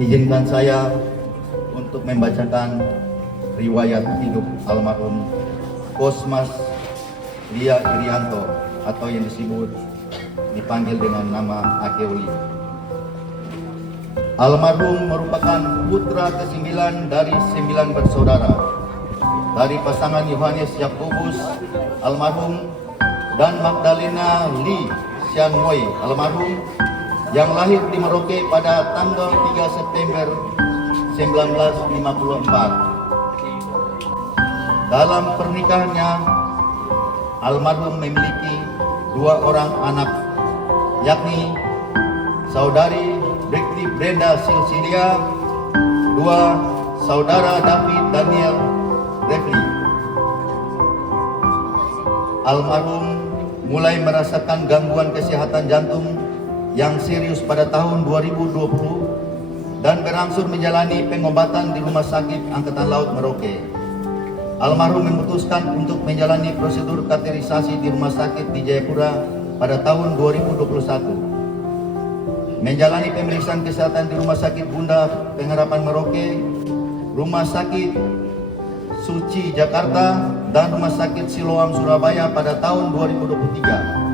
Izinkan saya untuk membacakan riwayat hidup almarhum Kosmas Lia Irianto atau yang dipanggil dengan nama Akeuli. Almarhum merupakan putra ke-9 dari 9 bersaudara dari pasangan Yohanes Yakobus almarhum dan Magdalena Lee Sianwei almarhum yang lahir di Merauke pada tanggal 3 September 1954. Dalam pernikahannya, almarhum memiliki 2 orang anak, yakni saudari Bekti Brenda Silsilia, 2 saudara David Daniel Refli. Almarhum mulai merasakan gangguan kesehatan jantung yang serius pada tahun 2020 dan berangsur menjalani pengobatan di Rumah Sakit Angkatan Laut Merauke. Almarhum memutuskan untuk menjalani prosedur kateterisasi di Rumah Sakit di Jayapura pada tahun 2021. Menjalani pemeriksaan kesehatan di Rumah Sakit Bunda Pengharapan Merauke, Rumah Sakit Suci Jakarta, dan Rumah Sakit Siloam Surabaya pada tahun 2023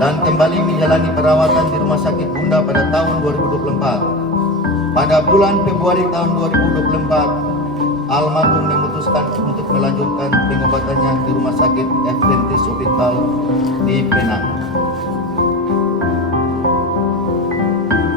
dan kembali menjalani perawatan di Rumah Sakit Bunda pada tahun 2024. Pada bulan Februari tahun 2024, almarhum memutuskan untuk melanjutkan pengobatannya di Rumah Sakit Adventist Hospital di Penang.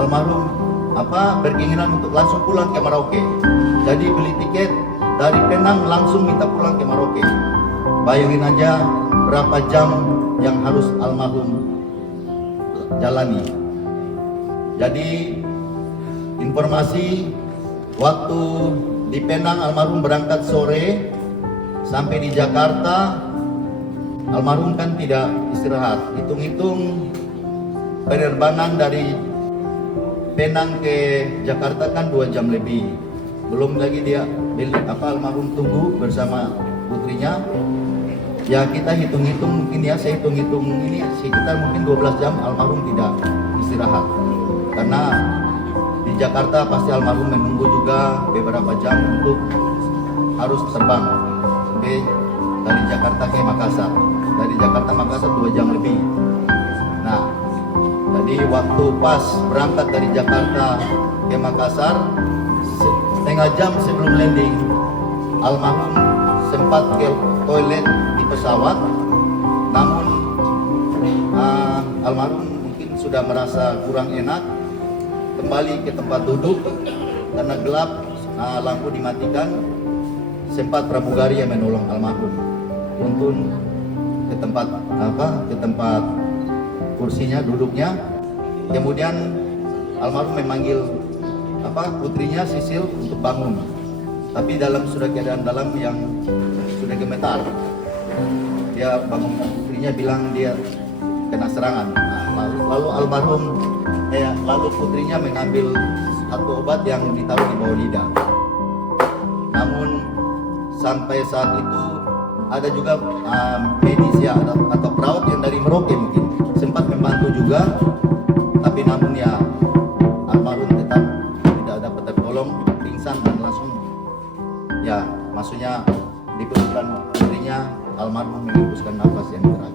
Almarhum berkeinginan untuk langsung pulang ke Merauke. Jadi beli tiket dari Penang langsung minta pulang ke Merauke. Bayangin aja berapa jam yang harus almarhum jalani. Jadi informasi waktu di Penang almarhum berangkat sore sampai di Jakarta, almarhum kan tidak istirahat. Hitung-hitung penerbangan dari Penang ke Jakarta kan 2 jam lebih. Belum lagi dia almarhum tunggu bersama putrinya. Ya kita hitung-hitung mungkin ya, saya hitung-hitung ini sekitar mungkin 12 jam almarhum tidak istirahat. Karena di Jakarta pasti almarhum menunggu juga beberapa jam untuk harus terbang. Oke, dari Jakarta ke Makassar. Dari Jakarta Makassar 2 jam lebih. Nah, jadi waktu pas berangkat dari Jakarta ke Makassar, setengah jam sebelum landing, almarhum sempat ke toilet di pesawat, namun almarhum mungkin sudah merasa kurang enak, kembali ke tempat duduk karena gelap, lampu dimatikan. Sempat pramugari yang menolong almarhum tuntun ke tempat kursinya, duduknya. Kemudian almarhum memanggil putrinya Sisil untuk bangun, tapi sudah keadaan dalam yang sudah gemetar. Dia bangun, putrinya bilang dia kena serangan. Lalu putrinya mengambil satu obat yang ditaruh di bawah lidah. Namun sampai saat itu ada juga medis ya atau perawat yang dari Merauke mungkin sempat membantu juga, tapi namun ya almarhum tetap tidak dapat tertolong, pingsan dan langsung ya maksudnya di pikiran putrinya almarhum menghembuskan nafas yang terakhir.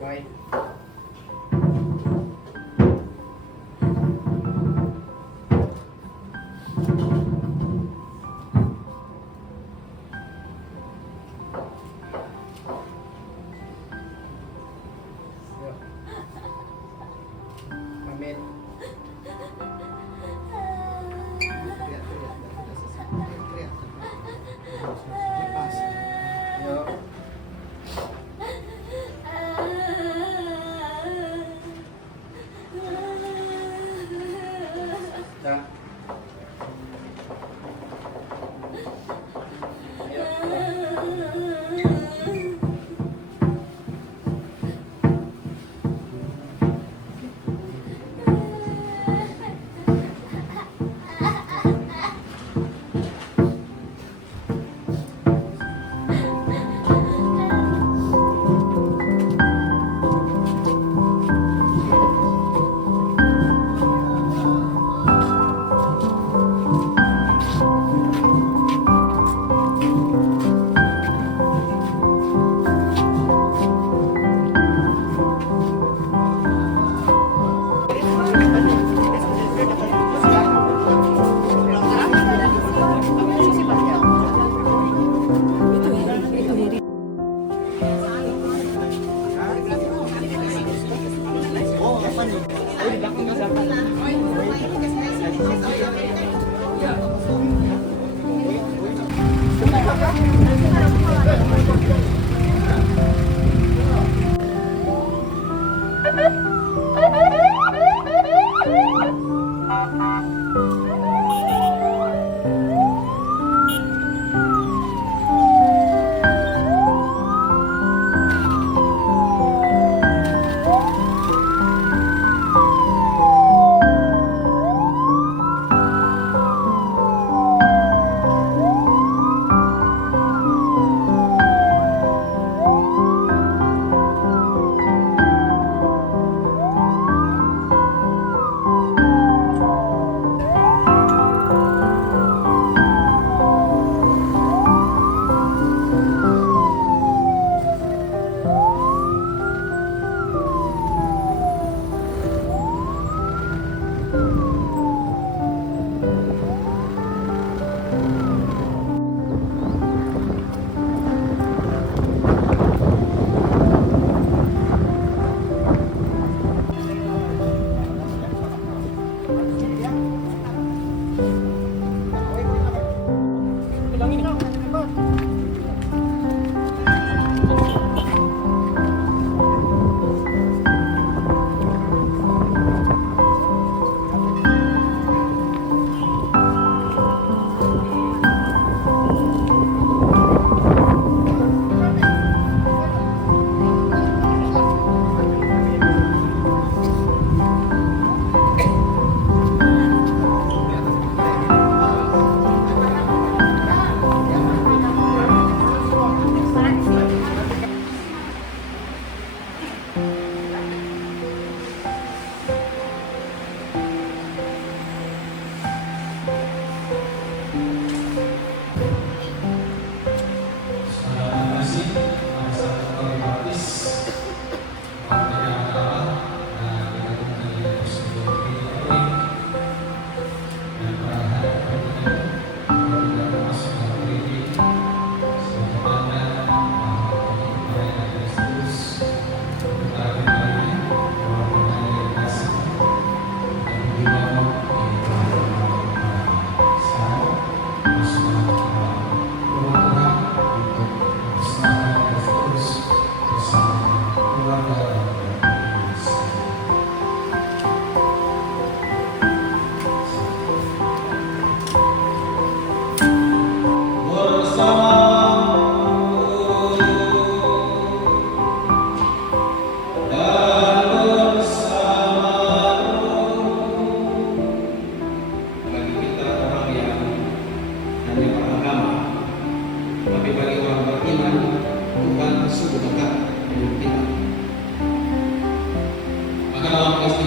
Baik. Yuk. Amin. Lepas. Yuk.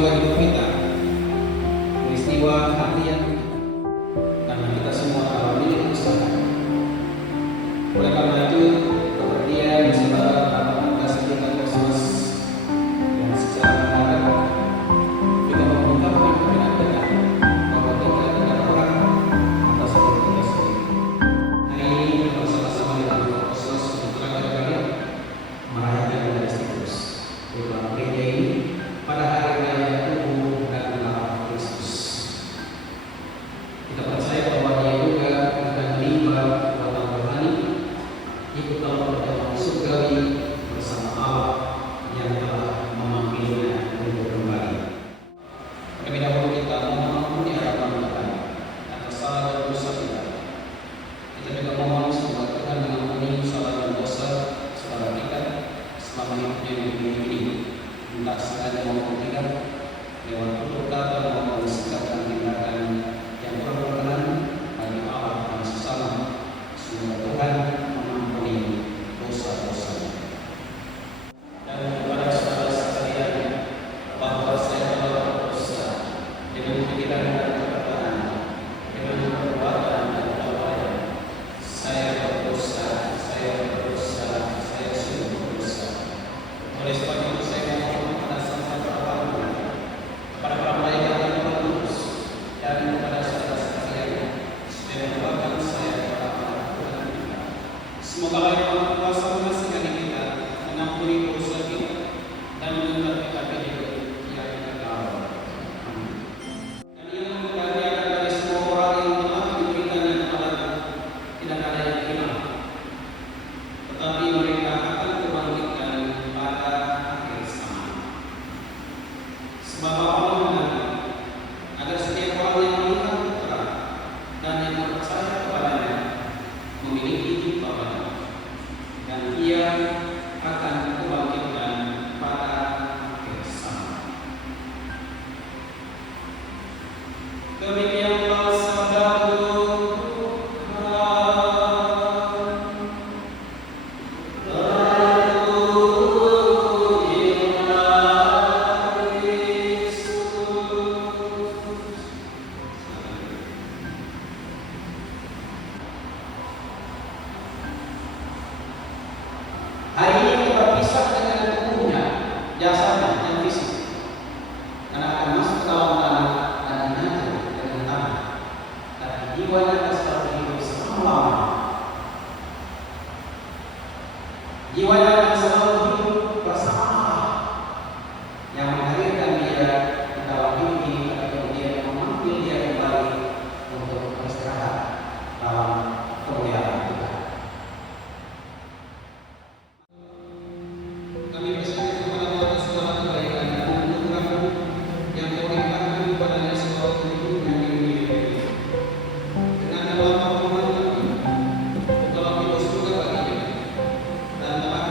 peristiwa hidup kita, peristiwa harian kita, karena kita semua alami usaha. Oleh karena itu, kepergian saudara dalam kasih kita Kristus yang secara mendadak kita mengungkapkan kebenaran bahwa kita tidak orang atas diri kita sendiri. Hari ini kita bersama-sama dengan Kristus untuk terakhir kali merayakan hari Kristus. Berulang gereja ini pada hari raya tubuh dan darah Kristus. Kita percaya bahwa Dia juga akan menimba kekuatan rohani, ikut dalam perjalanan surgawi bersama Allah yang telah memanggilnya untuk kembali. Terlebih dahulu kita memohon di hadapan Tuhan atas salah dan dosa kita. Kita juga memohon semoga Tuhan mengampuni salah dan dosa saudara kita selama hidupnya di dunia ini, entah sengaja maupun tidak, lewat tutur kata maupun sikap dan tindakan yang kurang berkenan bagi Allah dan sesama. Semoga Tuhan mengampuni dosa-dosanya. Dan kepada saudara sekalian, bahwa saya telah berdosa dengan pikiran dan perkataan, dengan perbuatan dan perbuatan. Saya berdosa, saya sungguh berdosa. Oleh sebab itu saya mohon kepada Sang Pencipta, kepada para malaikat dan para kudus, dan kepada saudara sekalian, supaya membawakan saya kepada Allah Tuhan kita. Semoga Allah yang Maha Kuasa mengasihi kita, mengampuni dosa kita, dan mengantar kita ke hidup yang kekal. Amin. Dan Ia membahagiakan dari semua orang yang telah diberikannya kepadanya, tidak ada yang hilang, tetapi mereka akan dibangkitkan pada akhir zaman. Sebab Allah mengenal agar setiap orang yang melihat terang dan yang percaya kepadanya memiliki hidup abadi, dan Ia akan dibangkitkan pada akhir zaman. Demikianlah sabda hari ini kita berpisah dengan tubuhnya, jasadnya yang fisik, karena akan masuk ke dalam tanah dan dinajat dengan tanah. Tapi jiwanya akan selalu hidup selama-lamanya. Jiwanya akan selalu hidup bersama Allah yang menghadirkan dia di dalam hidup ini, tapi kemudian memanggil dia kembali untuk beristirahat dalam kemuliaan Tuhan. Kami bersyukur kepada Tuhan segala kebaikan dan anugerah yang Kau limpahkan kepadanya seluruh hidupnya di dunia ini. Dengan dalam permohonan kami, Engkau bagi surga baginya, dan telah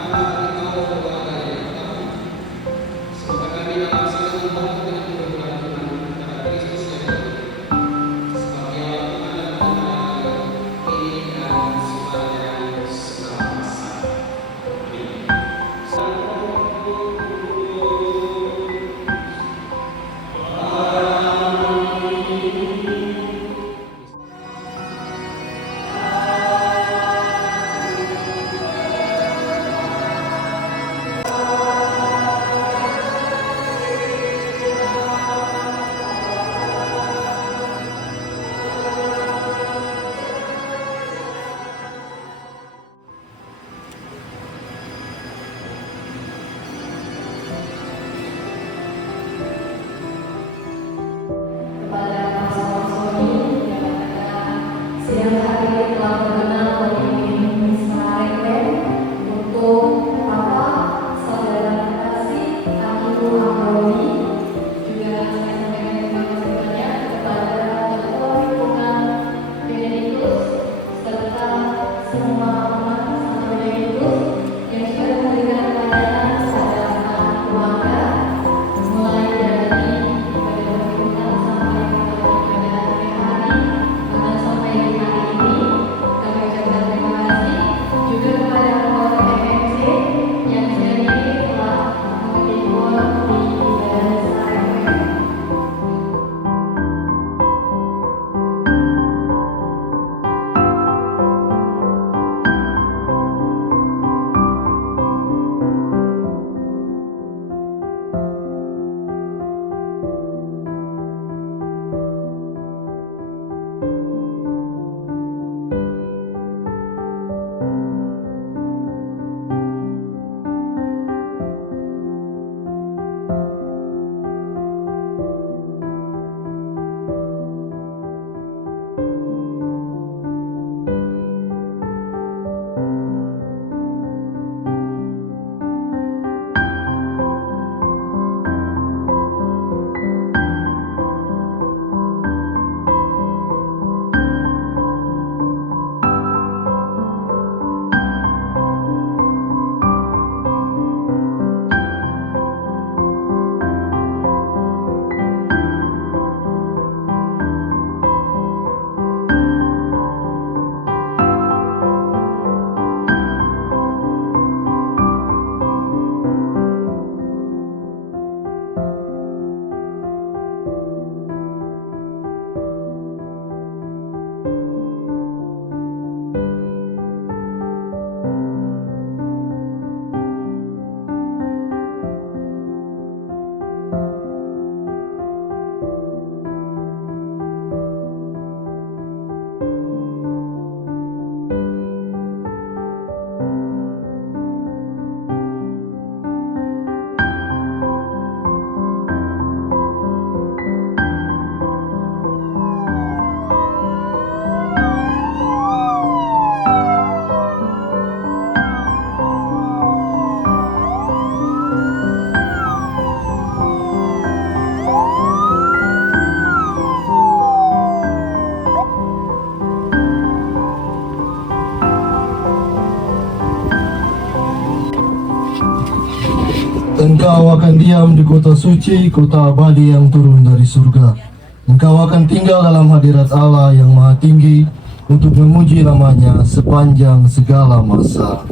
Engkau akan diam di kota suci, kota abadi yang turun dari surga. Engkau akan tinggal dalam hadirat Allah yang maha tinggi untuk memuji namanya sepanjang segala masa.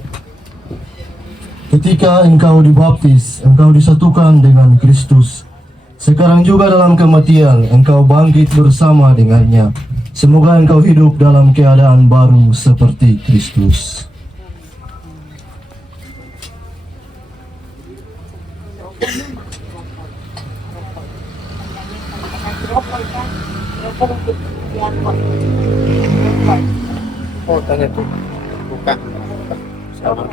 Ketika engkau dibaptis, engkau disatukan dengan Kristus. Sekarang juga dalam kematian, engkau bangkit bersama dengannya. Semoga engkau hidup dalam keadaan baru seperti Kristus. Oh, tanya tuh. Buka. Sama.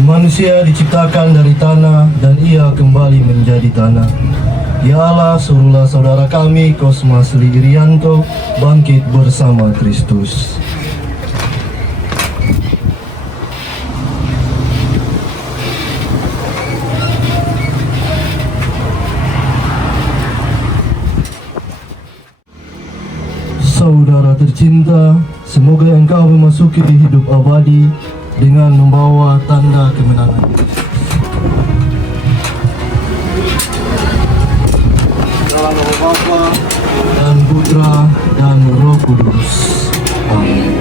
Manusia diciptakan dari tanah dan ia kembali menjadi tanah. Ya Allah, suruhlah saudara kami, Kosmas Lee Irianto, bangkit bersama Kristus. Saudara tercinta, semoga engkau memasuki hidup abadi dengan membawa tanda kemenangan. Dalam nama Bapa dan Putra dan Roh Kudus. Amin.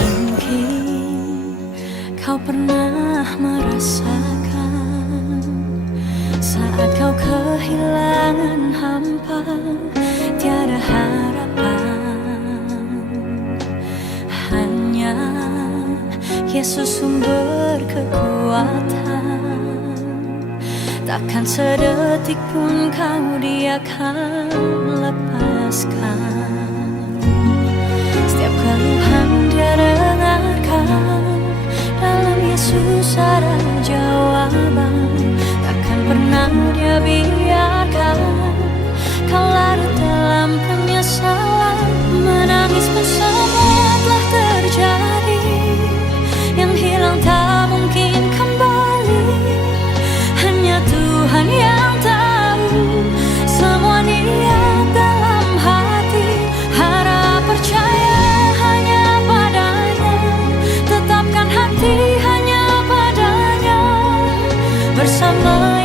Mungkin kau pernah merasakan saat kau kehilangan hampa, tiada harapan. Hanya Yesus sumber kekuatan. Takkan sedetik pun kau Dia akan lepaskan. Setiap keluhan Dia dengarkan, dalam Yesus ada jawaban. Takkan pernah Dia biarkan kau larut dalam penyesalan. Menangis pun semua telah terjadi, yang hilang tak mungkin kembali. Hanya Tuhan yang tahu semua niat dalam hati. Harap percaya hanya padanya, tetapkan hati hanya padanya. Bersama